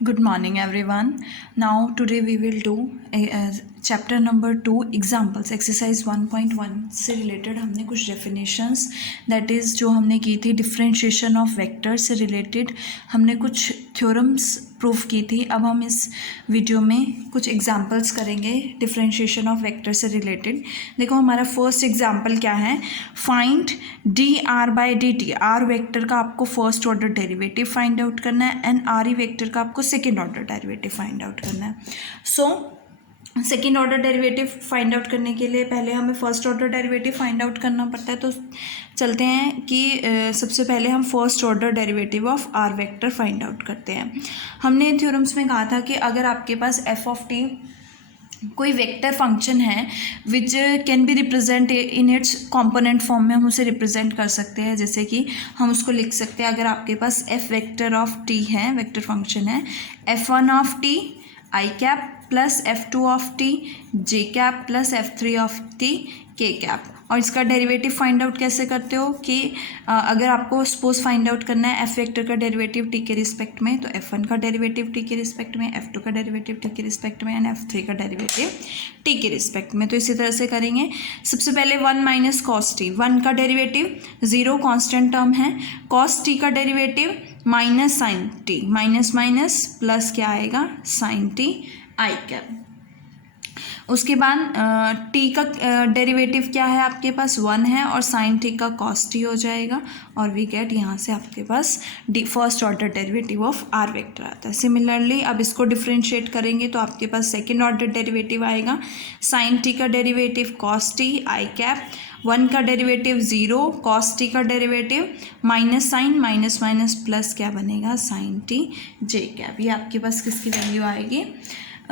Good morning everyone. Now today we will do chapter number 2 examples exercise 1.1 से related हमने कुछ definitions that is जो हमने की थी differentiation of vector से related हमने कुछ theorems प्रूफ की थी. अब हम इस वीडियो में कुछ एग्जाम्पल्स करेंगे डिफरेंशिएशन ऑफ वेक्टर से रिलेटेड. देखो हमारा फर्स्ट एग्जाम्पल क्या है. Find D are by D T. Are vector का आपको first order derivative find out करना है एंड आर ई वेक्टर का आपको second order derivative find out करना है. So second order derivative find out करने के लिए पहले हमें first order derivative find out करना पड़ता है. तो चलते हैं कि सबसे पहले हम first order derivative of are vector find out करते हैं. हमने थ्योरम्स में कहा था कि अगर आपके पास एफ ऑफ टी कोई वेक्टर फंक्शन है which can be represent in its component form में हम उसे रिप्रेजेंट कर सकते हैं. जैसे कि हम उसको लिख सकते हैं, अगर आपके पास एफ वेक्टर ऑफ टी है, वेक्टर फंक्शन है F one of T i cap plus F two of T j cap plus F three of T के कैप. और इसका डेरिवेटिव फाइंड आउट कैसे करते हो कि अगर आपको सपोज फाइंड आउट करना है एफ वेक्टर का डेरिवेटिव टी के रिस्पेक्ट में, तो एफ वन का डेरिवेटिव टी के रिस्पेक्ट में, एफ टू का डेरिवेटिव टी के रिस्पेक्ट में एंड एफ थ्री का डेरिवेटिव टी के रिस्पेक्ट में. तो इसी तरह से करेंगे. सबसे पहले one minus cos T. One का डेरिवेटिव जीरो कॉन्स्टेंट टर्म है. कॉस टी का derivative minus sine T, minus minus plus क्या आएगा साइन टी आई कैप. उसके बाद टी का डेरिवेटिव क्या है आपके पास वन है और साइन टी का कॉस टी हो जाएगा और वी गेट यहाँ से आपके पास first order derivative of are vector आता है. सिमिलरली अब इसको डिफ्रेंशिएट करेंगे तो आपके पास सेकेंड ऑर्डर डेरिवेटिव आएगा. साइन टी का derivative cos t i cap, one का डेरिवेटिव जीरो, कॉस टी का derivative minus sine minus minus plus क्या बनेगा साइन टी जे कैप. ये आपके पास किसकी वैल्यू आएगी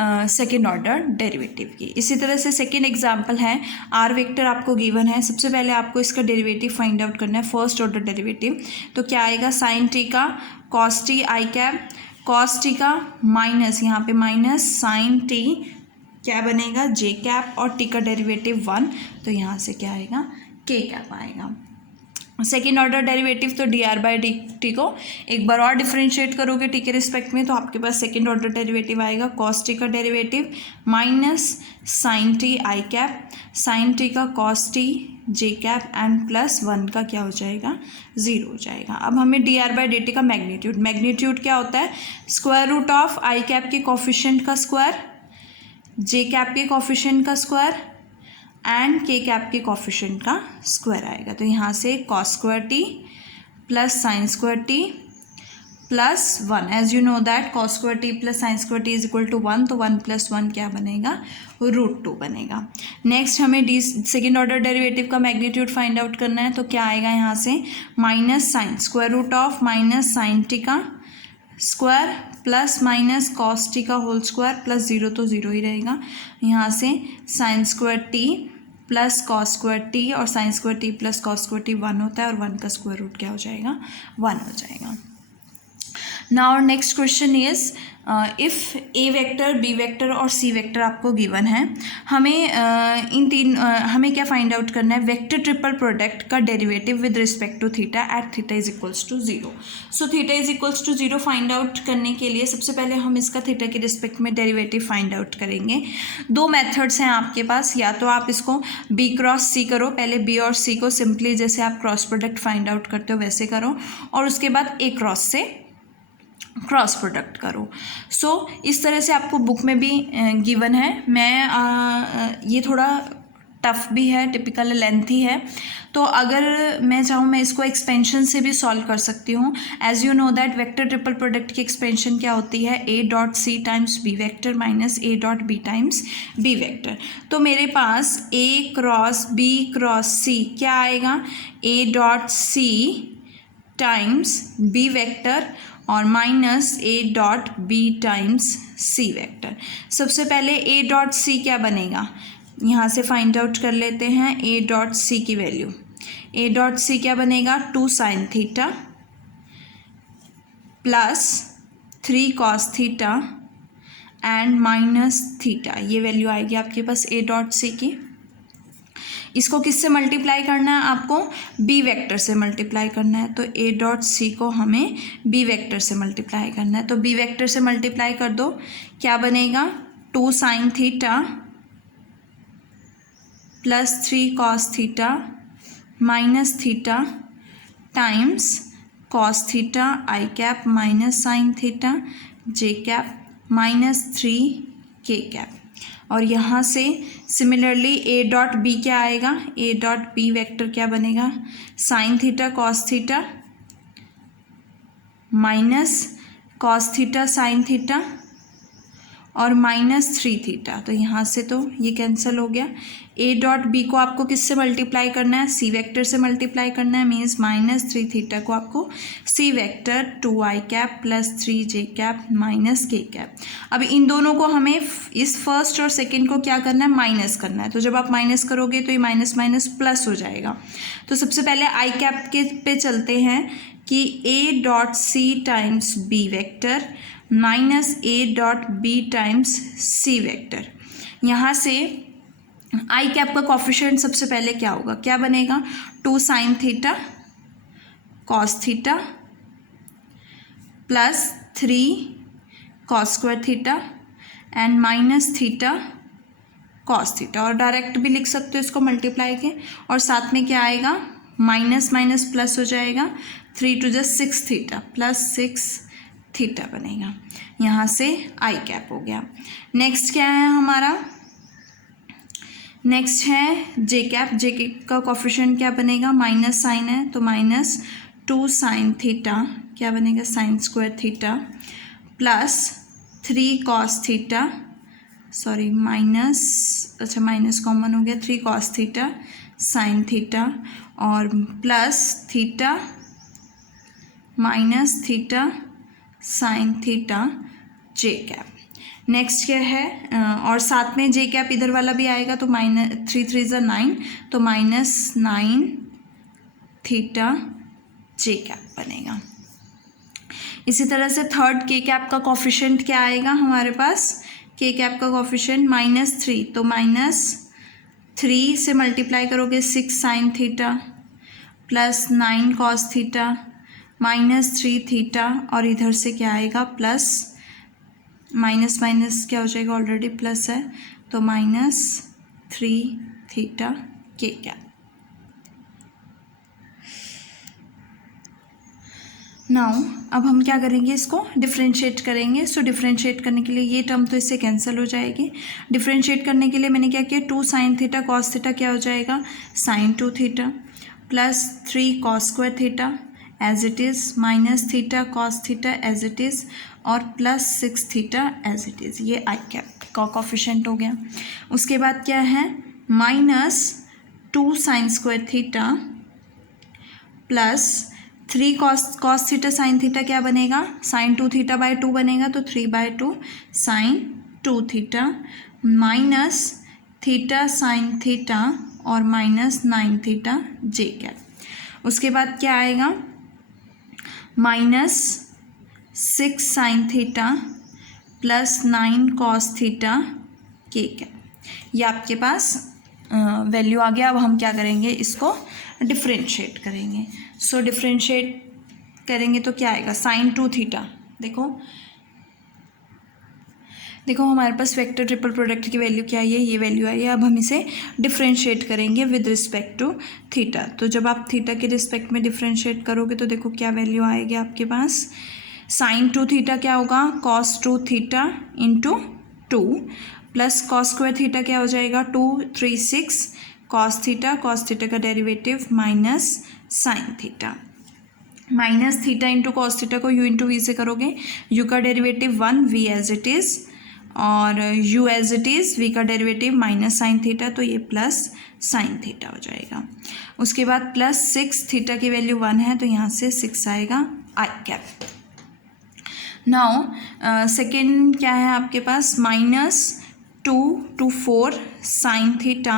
सेकेंड ऑर्डर डेरिवेटिव की. इसी तरह से सेकेंड एग्जांपल है आर वेक्टर आपको गिवन है. सबसे पहले आपको इसका डेरिवेटिव फाइंड आउट करना है फर्स्ट ऑर्डर डेरिवेटिव. तो क्या आएगा साइन टी का cos t i cap, cos T का माइनस यहाँ पे माइनस साइन टी क्या बनेगा जे कैप और टी का डेरिवेटिव वन, तो यहाँ से क्या आएगा के कैप आएगा. सेकेंड ऑर्डर डेरिवेटिव तो D R by D T को एक बार और डिफ्रेंशिएट करोगे टी के रिस्पेक्ट में, तो आपके पास सेकेंड ऑर्डर डेरिवेटिव आएगा कॉस टी का derivative minus sine t i cap, sine t का cos t j cap and plus one का क्या हो जाएगा ज़ीरो हो जाएगा. अब हमें d are by D T का मैग्नीट्यूड, मैग्नीट्यूड क्या होता है square root of i cap के कोफिशिएंट का स्क्वायर, जे कैप के कोफिशिएंट का स्क्वायर एंड के कैप के कोफिशिएंट का स्क्वायर आएगा. तो यहाँ से cos square t plus sine square t plus one. As you know that cos square t plus sine square t is equal to one, तो one plus one क्या बनेगा root two बनेगा. Next हमें the second order derivative का magnitude find out करना है. तो क्या आएगा यहाँ से minus sine square root of minus sine t का square plus minus cos T का होल स्क्वायर प्लस ज़ीरो तो ज़ीरो ही रहेगा. यहाँ से sine square t plus cos square t और sine square t plus cos square t one होता है और वन का स्क्वायर रूट क्या हो जाएगा वन हो जाएगा. Now next question is if A vector B vector और सी वेक्टर आपको गिवन है. हमें इन तीन हमें क्या फाइंड आउट करना है वेक्टर ट्रिपल प्रोडक्ट का derivative with respect to theta at theta is equals to zero. So theta is equals to zero find out करने के लिए सबसे पहले हम इसका थीटा के रिस्पेक्ट में डेरिवेटिव फाइंड आउट करेंगे. दो मेथड्स हैं आपके पास, या तो आप इसको बी क्रॉस सी करो, पहले बी और सी को सिंपली जैसे आप क्रॉस प्रोडक्ट फाइंड आउट करते हो वैसे करो और उसके बाद ए क्रॉस से क्रॉस प्रोडक्ट करो. सो इस तरह से आपको बुक में भी गिवन है. मैं ये थोड़ा टफ भी है, टिपिकल लेंथी है, तो अगर मैं चाहूँ मैं इसको एक्सपेंशन से भी सॉल्व कर सकती हूँ. As you know that vector triple product की एक्सपेंशन क्या होती है a dot C times B vector minus A dot B times B vector. तो मेरे पास a cross b cross c क्या आएगा a dot C times B vector और माइनस ए डॉट बी टाइम्स सी वेक्टर. सबसे पहले ए डॉट सी क्या बनेगा यहाँ से फाइंड आउट कर लेते हैं. ए डॉट सी की वैल्यू ए डॉट सी क्या बनेगा two sine theta plus three cos theta and minus theta. ये वैल्यू आएगी आपके पास ए डॉट सी की. इसको किससे मल्टीप्लाई करना है आपको, बी वेक्टर से मल्टीप्लाई करना है। तो ए डॉट सी को हमें बी वेक्टर से मल्टीप्लाई करना है। तो बी वेक्टर से मल्टीप्लाई कर दो, क्या बनेगा, 2 sine theta plus 3 cos theta minus theta times cos theta i cap minus sine theta J cap minus 3 k cap. और यहाँ से सिमिलरली ए डॉट बी क्या आएगा, ए डॉट बी वेक्टर क्या बनेगा, sign theta cos theta minus cos theta sine theta और minus 3 theta. तो यहाँ से तो ये कैंसिल हो गया। ए डॉट बी को आपको किससे मल्टीप्लाई करना है, सी वेक्टर से मल्टीप्लाई करना है, मीन्स माइनस 3 थीटा को आपको सी वेक्टर 2 आई कैप प्लस 3 जे कैप माइनस के कैप। अब इन दोनों को हमें इस फर्स्ट और सेकेंड को क्या करना है, माइनस करना है। तो जब आप माइनस करोगे तो ये माइनस माइनस प्लस हो जाएगा। तो सबसे पहले आई कैप के पे चलते हैं कि A dot C times B vector minus A dot B times C vector. यहाँ से आई कैप का कॉफिशिएंट सबसे पहले क्या होगा, क्या बनेगा, 2 sine theta cos theta plus 3 cos square theta and minus theta cos theta. और डायरेक्ट भी लिख सकते हो इसको मल्टीप्लाई के। और साथ में क्या आएगा, माइनस माइनस प्लस हो जाएगा, 3 टू 6 थीटा प्लस 6 थीटा बनेगा। यहाँ से आई कैप हो गया। नेक्स्ट क्या है हमारा, नेक्स्ट है जे कैप। जे कैप का कॉफिशिएंट क्या बनेगा, माइनस साइन है तो माइनस 2 साइन थीटा क्या बनेगा, sine square theta plus 3 cos theta, sorry minus, अच्छा माइनस कॉमन हो गया, 3 कॉस थीटा साइन थीटा और plus theta minus theta sine theta जे कैप। नेक्स्ट क्या है, और साथ में जे कैप इधर वाला भी आएगा तो माइनस 3 3 ज़ा 9 तो माइनस 9 थीटा जे कैप बनेगा। इसी तरह से थर्ड के कैप का कॉफिशिएंट क्या आएगा हमारे पास, के कैप का कॉफिशिएंट माइनस 3 तो माइनस 3 से मल्टीप्लाई करोगे 6 sine theta plus 9 cos theta minus 3 theta और इधर से क्या आएगा प्लस, माइनस माइनस क्या हो जाएगा, ऑलरेडी प्लस है तो minus 3 theta K cap. Now अब हम क्या करेंगे, इसको डिफ्रेंशिएट करेंगे। सो डिफ्रेंशिएट करने के लिए ये टर्म तो इससे कैंसिल हो जाएगी। डिफ्रेंशिएट करने के लिए मैंने क्या किया, 2 साइन थीटा कॉस थीटा क्या हो जाएगा, sine 2 theta plus 3 cos square theta as it is minus theta cos theta as it is और plus 6 theta as it is. ये आई कैप का कॉफिशिएंट हो गया। उसके बाद क्या है, minus 2 sign square theta plus 3 cos theta sine theta क्या बनेगा, साइन 2 थीटा बाई 2 बनेगा तो 3/2 sine 2 theta minus theta sine theta और माइनस 9 थीटा जे कैप। उसके बाद क्या आएगा, minus 6 sine theta plus 9 cos theta K cap. ये आपके पास वैल्यू आ गया। अब हम क्या करेंगे, इसको डिफ्रेंशिएट करेंगे। सो डिफ्रेंशिएट करेंगे तो क्या आएगा, साइन 2 थीटा, देखो हमारे पास वेक्टर ट्रिपल प्रोडक्ट की वैल्यू क्या आई है, ये वैल्यू आई है। अब हम इसे डिफ्रेंशिएट करेंगे विद रिस्पेक्ट टू थीटा। तो जब आप थीटा के रिस्पेक्ट में डिफ्रेंशिएट करोगे तो देखो क्या वैल्यू आएगी आपके पास, साइन 2 थीटा क्या होगा, cos 2 theta into 2 plus cos square theta क्या हो जाएगा, 2 3 6 कॉस थीटा का derivative minus sine theta, minus theta into cos theta को यू इंटू वी से करोगे, यू का derivative 1 V as it is और u as it is, v का डेरिवेटिव माइनस साइन थीटा तो ये प्लस साइन थीटा हो जाएगा। उसके बाद प्लस 6 थीटा की वैल्यू 1 है तो यहाँ से 6 आएगा आई कैप। नाउ सेकेंड क्या है आपके पास, माइनस 2 to 4 साइन थीटा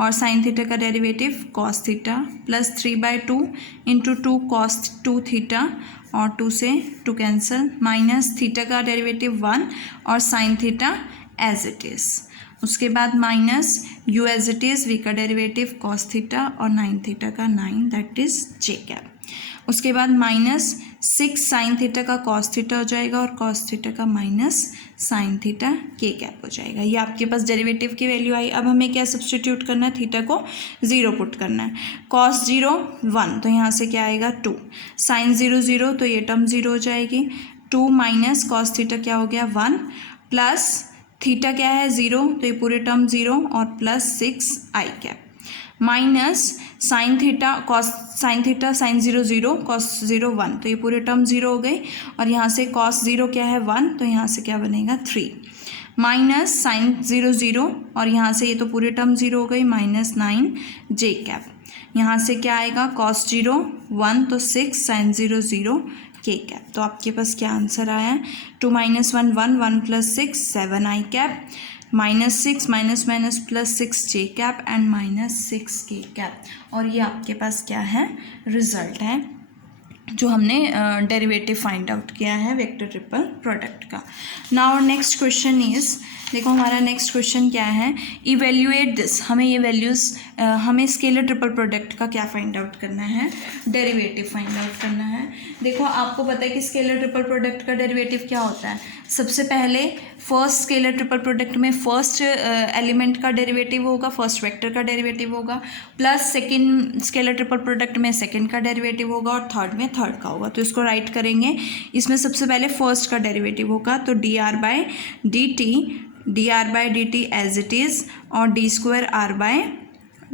और साइन थीटा का derivative cos theta plus 3/2 into 2 cos 2 theta और 2 से 2 कैंसिल, माइनस थीटा का डेरिवेटिव 1 और sine theta as it is. उसके बाद minus u as it is, v का डेरिवेटिव cos थीटा और 9 थीटा का 9 दैट इज j कैप। उसके बाद माइनस 6 साइन थीटा का cos थीटा हो जाएगा और cos थीटा का minus sine theta k cap हो जाएगा। ये आपके पास डेरिवेटिव की वैल्यू आई। अब हमें क्या सब्सटीट्यूट करना है, थीटा को 0 पुट करना है। cos 0 1 तो यहाँ से क्या आएगा 2, साइन 0 0 तो ये टर्म 0 हो जाएगी। 2 माइनस cos थीटा क्या हो गया 1, प्लस थीटा क्या है 0 तो ये पूरे टर्म 0 और plus 6 i cap, minus sine theta cos sine theta sine 0 0 cos 0 1 तो ये पूरे टर्म 0 हो गई और यहाँ से कॉस 0 क्या है 1 तो यहाँ से क्या बनेगा 3, माइनस साइन 0 0 और यहाँ से ये तो पूरे टर्म 0 हो गई माइनस 9 जे कैप, यहाँ से क्या आएगा कॉस 0 1 तो 6 साइन 0 0 के कैप। तो आपके पास क्या आंसर आया है 2 minus 1 1 1 plus 6 7 I cap, minus 6 minus minus plus 6 J cap and minus 6 के कैप। और ये आपके पास क्या है रिजल्ट है जो हमने डेरिवेटिव फाइंड आउट किया है वेक्टर ट्रिपल प्रोडक्ट का। नाउ नेक्स्ट क्वेश्चन इज, देखो हमारा नेक्स्ट क्वेश्चन क्या है, इवेल्युएट दिस। हमें ये वैल्यूज़ हमें स्केलर ट्रिपल प्रोडक्ट का क्या फाइंड आउट करना है, डेरिवेटिव फाइंड आउट करना है। देखो आपको पता है कि स्केलर ट्रिपल प्रोडक्ट का डेरिवेटिव क्या होता है। सबसे पहले फर्स्ट स्केलर ट्रिपल प्रोडक्ट में फर्स्ट एलिमेंट का डेरिवेटिव होगा, फर्स्ट वेक्टर का डेरिवेटिव होगा, plus second scalar triple product में सेकंड का डेरिवेटिव होगा और थर्ड में थर्ड का होगा। तो इसको राइट करेंगे, इसमें सबसे पहले फर्स्ट का डेरिवेटिव होगा तो D R by D T as it is और d square are by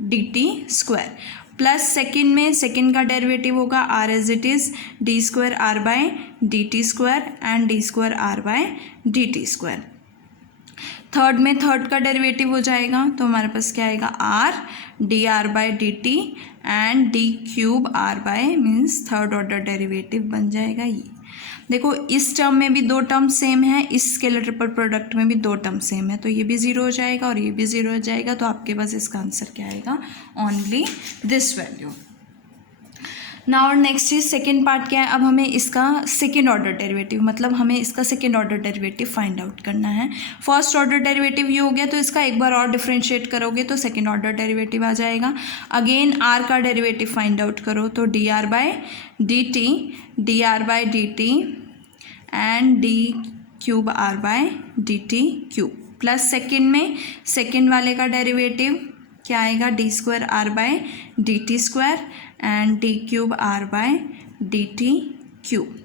D T square, plus second में सेकेंड का डेरिवेटिव होगा are as it is D square are by D T square and d square are by D T square. Third में third का derivative हो जाएगा तो हमारे पास क्या आएगा r d are by D T and D cube are by means third order derivative बन जाएगा ये। देखो इस टर्म में भी दो टर्म सेम है, इस स्केलर ट्रिपल प्रोडक्ट में भी दो टर्म सेम है, तो ये भी जीरो हो जाएगा और ये भी जीरो हो जाएगा। तो आपके पास इसका आंसर क्या आएगा, only this value. Now next is second part क्या है, अब हमें इसका सेकेंड ऑर्डर डेरिवेटिव मतलब हमें इसका second order derivative find out करना है। फर्स्ट ऑर्डर डेरिवेटिव ये हो गया तो इसका एक बार और डिफरेंशिएट करोगे तो सेकेंड ऑर्डर डेरिवेटिव आ जाएगा। अगेन आर का डेरिवेटिव फाइंड आउट करो तो D R by D T and D cube are by D T cube, plus second में सेकेंड वाले का डेरिवेटिव क्या आएगा D square are by D T square and D cube are by D T cube,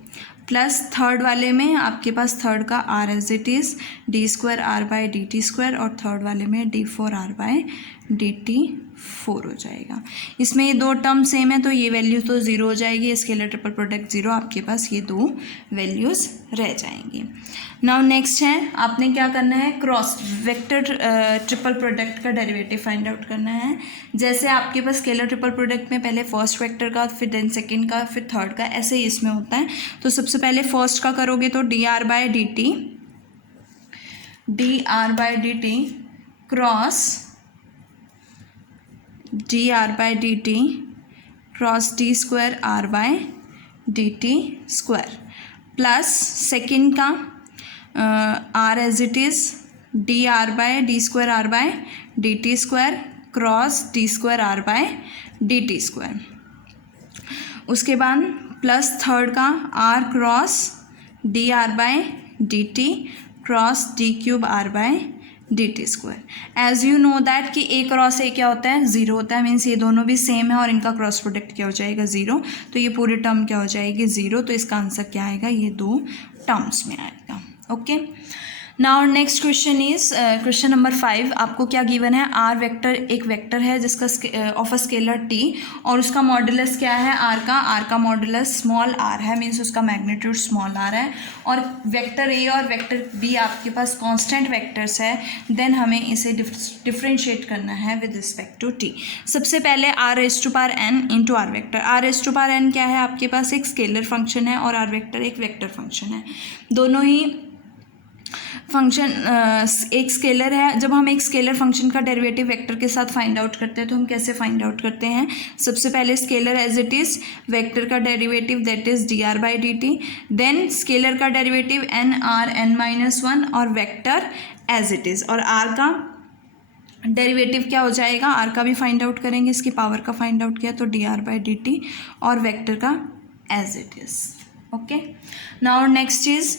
plus third वाले में आपके पास third का are as it is D square are by D T square और थर्ड वाले में D four R by D T four हो जाएगा। इसमें ये दो टर्म सेम है तो ये वैल्यू तो ज़ीरो हो जाएगी, स्केलर ट्रिपल प्रोडक्ट ज़ीरो, आपके पास ये दो वैल्यूज़ रह जाएंगी। नाउ नेक्स्ट है आपने क्या करना है, क्रॉस वेक्टर ट्रिपल प्रोडक्ट का डेरिवेटिव फाइंड आउट करना है। जैसे आपके पास स्केलर ट्रिपल प्रोडक्ट में पहले फर्स्ट वेक्टर का फिर देन सेकेंड का फिर थर्ड का, ऐसे ही इसमें होता है। तो सबसे पहले फर्स्ट का करोगे तो D R by D T cross d are by D T cross d square are by D T square, plus second का are as it is d are by d square are by D T square cross d square are by D T square. उसके बाद plus third का r cross d are by D T cross d cube are by D T square. As you know that कि ए cross ए क्या होता है, zero होता है, means ये दोनों भी सेम है और इनका क्रॉस प्रोडक्ट क्या हो जाएगा ज़ीरो, तो ये पूरी टर्म क्या हो जाएगी ज़ीरो। तो इसका आंसर क्या आएगा, ये दो टर्म्स में आएगा। Okay, now next question is question number 5। आपको क्या गिवन है, आर वेक्टर एक वेक्टर है जिसका ऑफ अ स्केलर टी और उसका मॉडुलस क्या है आर का मॉडुलस स्मॉल आर है, मीन्स उसका मैग्नीट्यूड स्मॉल आर है, और वेक्टर ए और वेक्टर बी आपके पास कांस्टेंट वेक्टर्स है। देन हमें इसे डिफ्रेंशिएट करना है विद रिस्पेक्ट टू टी। सबसे पहले R raise to power N into R vector. R raise to power N क्या है, आपके पास एक स्केलर फंक्शन है और आर वेक्टर एक वेक्टर फंक्शन है। दोनों ही फंक्शन एक स्केलर है। जब हम एक स्केलर फंक्शन का डेरिवेटिव वेक्टर के साथ फाइंड आउट करते हैं तो हम कैसे फाइंड आउट करते हैं, सबसे पहले scalar as it is vector का derivative that is d are by D t, then scalar का derivative n r n minus one और वेक्टर एज इट इज़, और आर का डेरिवेटिव क्या हो जाएगा, आर का भी फाइंड आउट करेंगे, इसकी पावर का फाइंड आउट किया तो D R by D T, और वेक्टर का as it is. Okay, now next is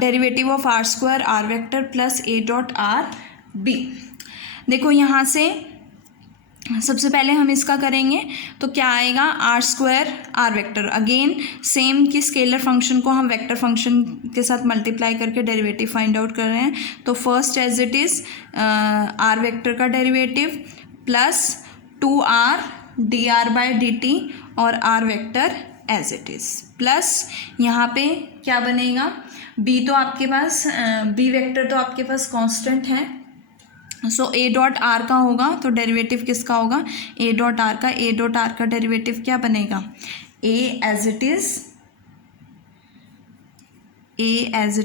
derivative of are square are vector plus A dot R B. देखो यहाँ से सबसे पहले हम इसका करेंगे तो क्या आएगा, R square are vector, again same कि स्केलर फंक्शन को हम वेक्टर फंक्शन के साथ मल्टीप्लाई करके डेरिवेटिव फाइंड आउट कर रहे हैं. तो first as it is r vector का derivative plus 2r d are by D T और are vector as it is, plus यहाँ पे क्या बनेगा, बी तो आपके पास बी वेक्टर तो आपके पास कांस्टेंट है, सो ए डॉट आर का होगा तो डेरिवेटिव किसका होगा, ए डॉट आर का. ए डॉट आर का डेरिवेटिव क्या बनेगा, ए as it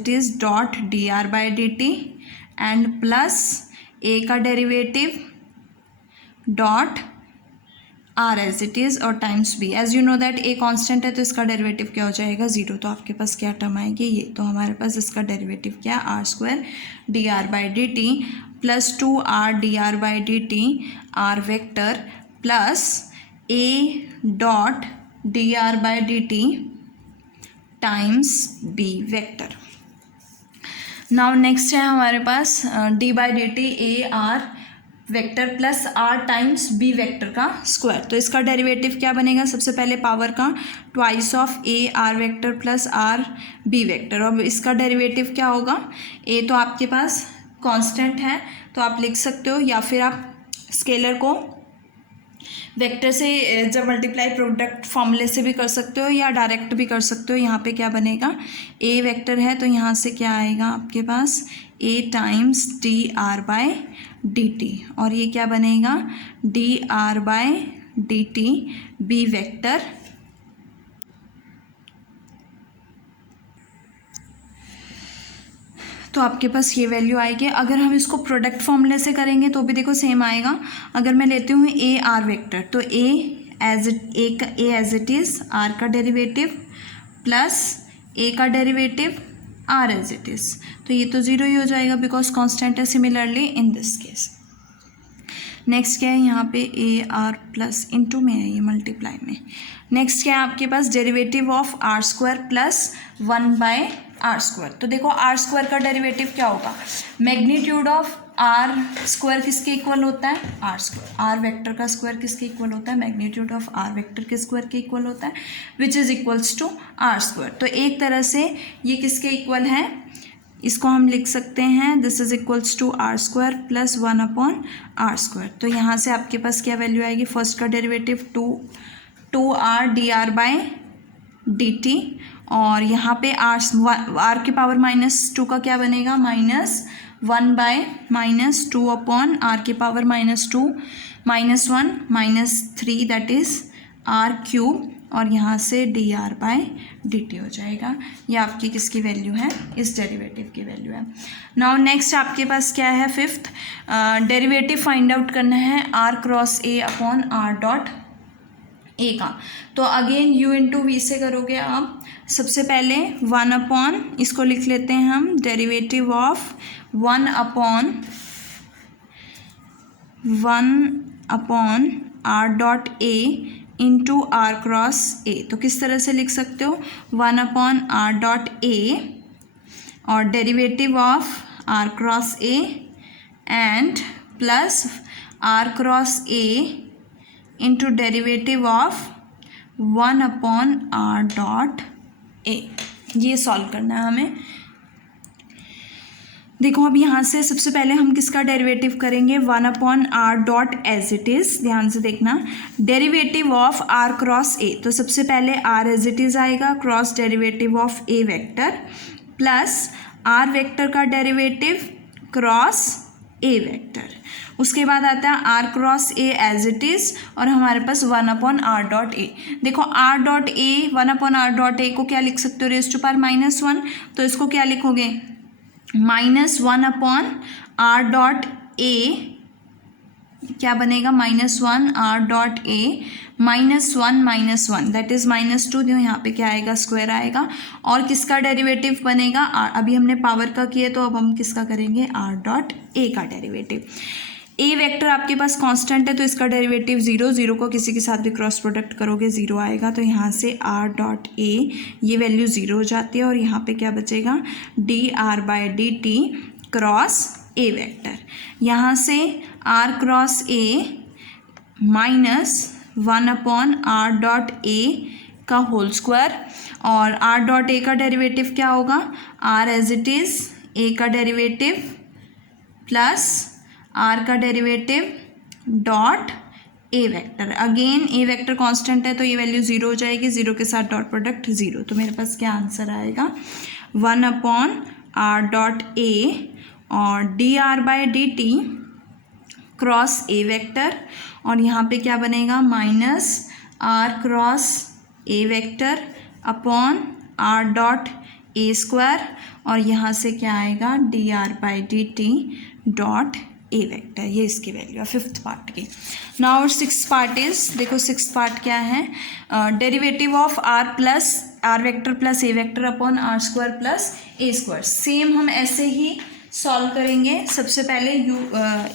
is dot D R by D T and plus ए का derivative dot r as it is और times b. As you know that a constant है तो इसका derivative क्या हो जाएगा, जीरो. तो आपके पास क्या टर्म आएगी, ये. तो हमारे पास इसका डेरिवेटिव क्या, r square d are by D T plus 2r d are by D T R vector plus A dot D R by D t times B vector. Now next है हमारे पास d by D t a are vector plus r times B vector का square. तो इसका derivative क्या बनेगा, सबसे पहले पावर का twice of a are vector plus r b vector. और इसका डेरिवेटिव क्या होगा, ए तो आपके पास कांस्टेंट है तो आप लिख सकते हो, या फिर आप स्केलर को वेक्टर से जब मल्टीप्लाई प्रोडक्ट फॉर्मूले से भी कर सकते हो या डायरेक्ट भी कर सकते हो. यहाँ पे क्या बनेगा, ए वेक्टर है तो यहाँ से क्या आएगा आपके पास, a times d are by D T, और ये क्या बनेगा, D R by D t b vector तो आपके पास ये वैल्यू आएगी. अगर हम इसको प्रोडक्ट फॉर्मूले से करेंगे तो भी देखो सेम आएगा. अगर मैं लेती हूँ ए आर वेक्टर तो A as it is R का डेरिवेटिव प्लस ए का derivative R as it is, तो ये तो ज़ीरो ही हो जाएगा बिकॉज कांस्टेंट है. Similarly in this case next क्या है, यहाँ पे ए आर प्लस इंटू में है, ये मल्टीप्लाई में. नेक्स्ट क्या है आपके पास, derivative of are square plus 1 by r square. तो देखो आर स्क्वायर का डेरिवेटिव क्या होगा, मैग्नीट्यूड ऑफ आर स्क्वायर किसके इक्वल होता है, आर स्क्वायर. आर वेक्टर का स्क्वायर किसके इक्वल होता है, मैग्नीट्यूड ऑफ आर वेक्टर के स्क्वायर के इक्वल होता है, which is equals to are square. तो एक तरह से ये किसके इक्वल है, इसको हम लिख सकते हैं this is equals to are square plus 1 upon R square. तो यहाँ से आपके पास क्या वैल्यू आएगी, फर्स्ट का derivative 2r d are by D T, और यहाँ पे आर की पावर -2 का क्या बनेगा, -1 बाय -2 अपॉन आर की power -2 -1 -3 that is R cube, और यहाँ से D are by D T हो जाएगा. ये आपकी किसकी वैल्यू है, इस डेरिवेटिव की वैल्यू है. नाउ नेक्स्ट आपके पास क्या है, फिफ्थ डेरिवेटिव फाइंड आउट करना है R cross A upon are dot A का. तो अगेन यू इंटू वी से करोगे आप. सबसे पहले 1 अपॉन, इसको लिख लेते हैं हम, derivative of 1 upon are dot A into R cross A. तो किस तरह से लिख सकते हो, 1 अपॉन आर डॉट ए और derivative of R cross A and plus R cross A into derivative of 1 upon are dot A. ये सॉल्व करना है हमें. देखो अब यहाँ से सबसे पहले हम किसका डेरिवेटिव करेंगे, 1 upon are dot as it is. ध्यान से देखना, derivative of R cross A. तो सबसे पहले आर एज इट इज़ आएगा, cross derivative of A vector plus are vector का डेरिवेटिव क्रॉस ए वेक्टर. उसके बाद आता है R cross A as it is, और हमारे पास 1 अपॉन आर डॉट ए. देखो R dot A 1 upon are dot A को क्या लिख सकते हो, रेज़ टू पावर -1. तो इसको क्या लिखोगे, -1 अपॉन आर डॉट ए, क्या बनेगा, -1 are dot A -1 that is -2. जो यहाँ पे क्या आएगा, स्क्वायर आएगा. और किसका डेरिवेटिव बनेगा, अभी हमने पावर का किया तो अब हम किसका करेंगे, आर डॉट ए का डेरिवेटिव. ए वेक्टर आपके पास कांस्टेंट है तो इसका डेरिवेटिव ज़ीरो, ज़ीरो को किसी के साथ भी क्रॉस प्रोडक्ट करोगे ज़ीरो आएगा, तो यहाँ से आर डॉट ए ये वैल्यू ज़ीरो हो जाती है और यहाँ पे क्या बचेगा D are by D T cross A vector. यहाँ से R cross A minus one upon are dot A का होल स्क्वायर, और आर डॉट ए का डेरिवेटिव क्या होगा are as it is A का डेरिवेटिव प्लस आर का derivative dot A vector. Again A vector constant है तो ये वैल्यू ज़ीरो हो जाएगी, ज़ीरो के साथ डॉट प्रोडक्ट ज़ीरो, तो मेरे पास क्या आंसर आएगा वन अपॉन आर डॉट ए और d are by D T cross A vector, और यहाँ पे क्या बनेगा minus r cross A vector upon are dot a square, और यहाँ से क्या आएगा d are by D t dot A vector. ये इसकी वैल्यू है फिफ्थ पार्ट की। नाउ सिक्स पार्ट इज, देखो सिक्स पार्ट क्या है, derivative of are plus are vector plus A vector upon R square plus A square. Same हम ऐसे ही solve करेंगे। सबसे पहले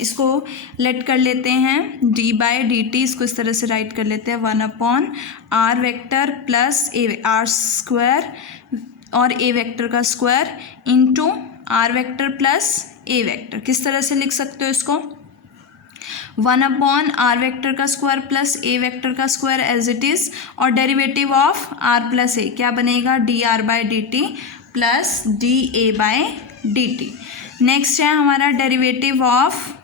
इसको लेट कर लेते हैं डी बाई डी टी, इसको इस तरह से राइट कर लेते हैं one upon R vector plus A R square और ए वेक्टर का square into R vector plus A vector. किस तरह से लिख सकते हो इसको वन अपॉन आर वेक्टर का स्क्वायर प्लस ए वेक्टर का स्क्वायर एज इट इज़, और derivative of are plus A क्या बनेगा D R by D T plus D A by D T. Next है हमारा derivative of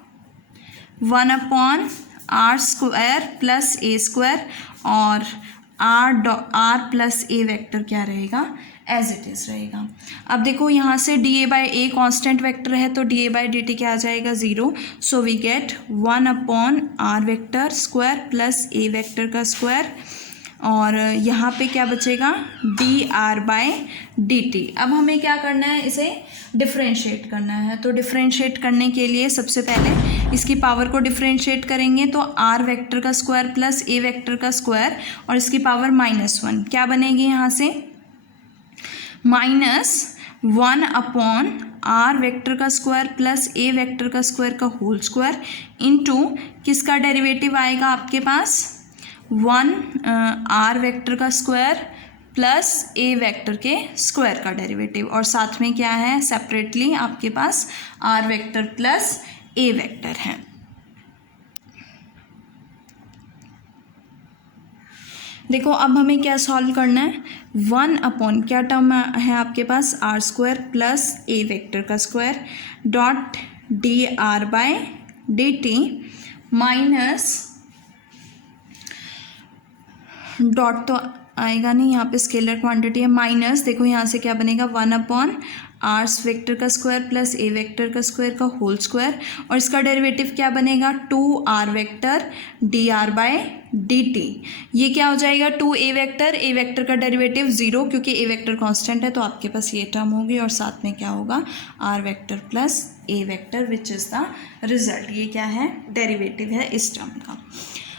one upon R square plus A square, और R plus A vector क्या रहेगा as it is रहेगा। अब देखो यहाँ से D A by A constant vector है तो D A by D T क्या आ जाएगा zero, so we get one upon R vector square plus A vector का स्क्वायर, और यहाँ पे क्या बचेगा D are by D T. अब हमें क्या करना है, इसे डिफ्रेंशिएट करना है, तो डिफ्रेंशिएट करने के लिए सबसे पहले इसकी पावर को डिफ्रेंशिएट करेंगे, तो आर वेक्टर का स्क्वायर प्लस ए वेक्टर का स्क्वायर और इसकी पावर माइनस वन क्या बनेगी यहाँ से minus one upon R vector का स्क्वायर प्लस ए वेक्टर का स्क्वायर का होल स्क्वायर इंटू किसका डेरिवेटिव आएगा आपके पास वन आर वेक्टर का स्क्वायर प्लस ए वेक्टर के स्क्वायर का डेरिवेटिव, और साथ में क्या है सेपरेटली आपके पास R vector plus A vector है। देखो अब हमें क्या सॉल्व करना है, वन अपॉन क्या टर्म है आपके पास R square plus A vector का square dot D R by D T minus dot तो आएगा नहीं, यहाँ पे स्केलर क्वांटिटी है माइनस, देखो यहाँ से क्या बनेगा वन अपॉन आर वेक्टर का स्क्वायर प्लस ए वेक्टर का स्क्वायर का होल स्क्वायर, और इसका डेरिवेटिव क्या बनेगा two R vector D are by D T. ये क्या हो जाएगा टू ए वेक्टर का डेरिवेटिव ज़ीरो, क्योंकि ए वेक्टर कांस्टेंट है तो आपके पास ये टर्म होगी, और साथ में क्या होगा R vector plus A vector which is the result. ये क्या है डेरिवेटिव है इस टर्म का।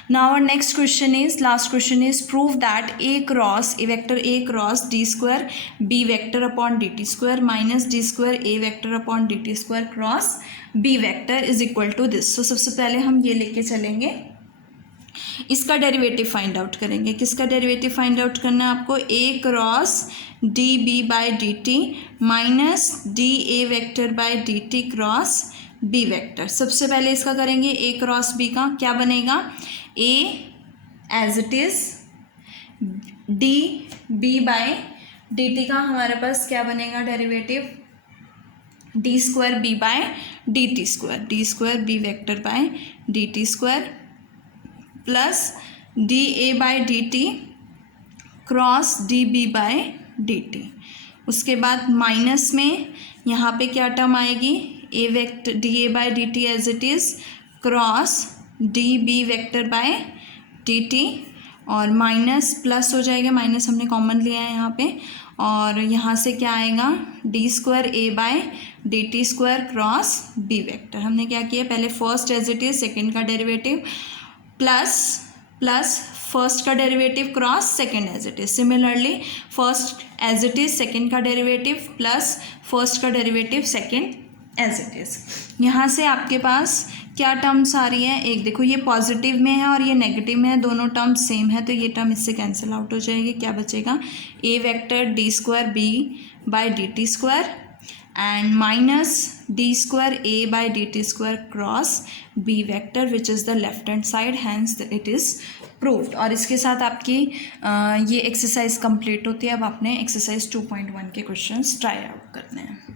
Now our next question is, last question is, prove that a cross a vector a cross d square b vector upon dt square minus d square a vector upon dt square cross b vector is equal to this। So सबसे पहले हम ये लेके चलेंगे, इसका derivative find out करेंगे। किसका derivative find out करना है आपको a cross D B by D T minus D A vector by D T cross B vector. सबसे पहले इसका करेंगे ए क्रॉस बी का, क्या बनेगा ए as it is D B by D T का हमारे पास क्या बनेगा derivative D square B by D T square B vector by D T square plus D A by D T cross D B by D T. उसके बाद minus में यहाँ पे क्या टर्म आएगी A vector D A by D T as it is cross D B vector by D T, और minus plus हो जाएगा, माइनस हमने कॉमन लिया है यहाँ पे, और यहाँ से क्या आएगा D square A by D T square cross B vector. हमने क्या किया पहले first as it is second का डेरिवेटिव प्लस फर्स्ट का derivative cross second as it is, similarly first as it is second का डेरिवेटिव प्लस फर्स्ट का derivative second as it is. यहाँ से आपके पास क्या टर्म्स आ रही है, एक देखो ये पॉजिटिव में है और ये नेगेटिव में है, दोनों टर्म्स सेम है तो ये टर्म इससे कैंसिल आउट हो जाएगी। क्या बचेगा, A vector D square B by D T square and minus D square A by D T square cross B vector which is the left hand side, hence it is proved. और इसके साथ आपकी ये exercise complete होती है। अब आपने exercise 2.1 के क्वेश्चंस ट्राई आउट करने हैं।